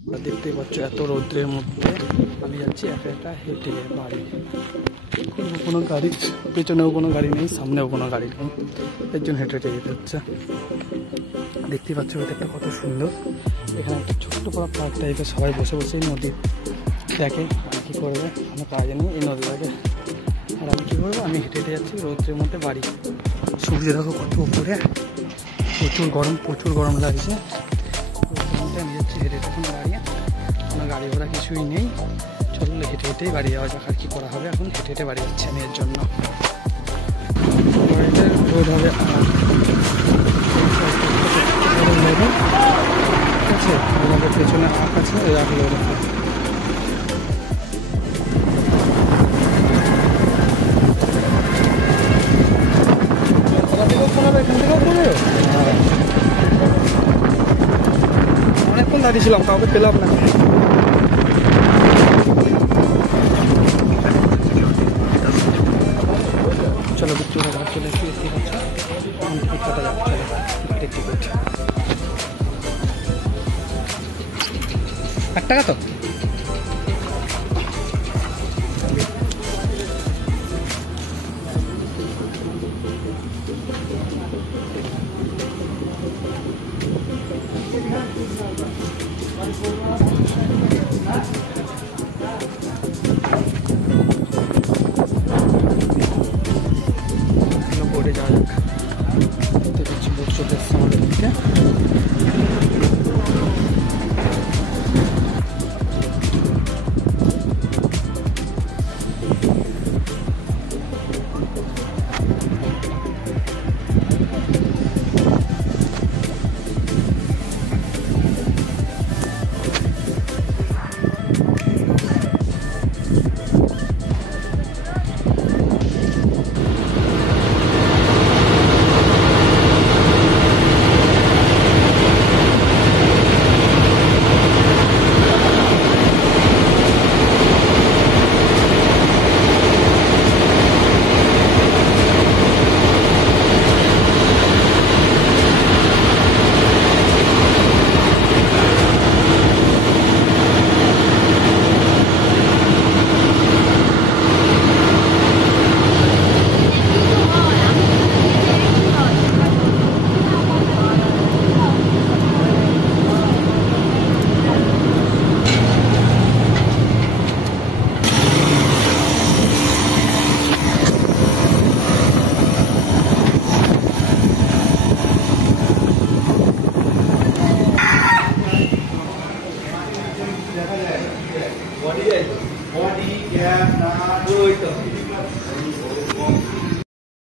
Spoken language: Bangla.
দেখতেই পাচ্ছ এত রৌদ্রের মধ্যে আমি যাচ্ছি একা একা হেঁটে বাড়ি। কোনো গাড়ি, পেছনেও কোনো গাড়ি নেই, সামনেও কোনো গাড়ি নেই, এর জন্য হেঁটে হেঁটে যেতে হচ্ছে। দেখতেই পাচ্ছ ওদেরটা কত সুন্দর। এখানে একটা ছোট্ট বড় পার্ক টাইপের, সবাই বসে বসে নদী দেখে। আর কী করবে, কোনো কাজ নেই এই নদী দেখে। আর আমি কী করবো, আমি হেঁটে হেঁটে যাচ্ছি রৌদ্রের মধ্যে বাড়ি। সূর্য দেখো কত উপরে, প্রচুর গরম লাগছে। আমি যাচ্ছি হেঁটে হেঁটে এখন বাড়ি, কোনো গাড়ি ঘোড়া কিছুই নেই। চলো হেঁটে হেঁটেই বাড়ি যাওয়া যাক, আর কি করা হবে, এখন হেঁটে হেঁটে বাড়ি যাচ্ছি আমি এর জন্য। রোদ হবে ঠিক আছে, আমাদের পেছনে আঁক আছে, রাখলো অনেকক্ষণ দাঁড়িয়েছিলাম, কাউকে পেলাম না। চলো বিচ্ছুরা ঘর চলে এসে দেখতে পাচ্ছ টিকিট কাটা যাচ্ছে, টিকিট 8 টাকা তো। বোর্ডে যাওয়া যাক, দেখতে পাচ্ছি বোর্ড চলে এসছে আমাদের দিকে।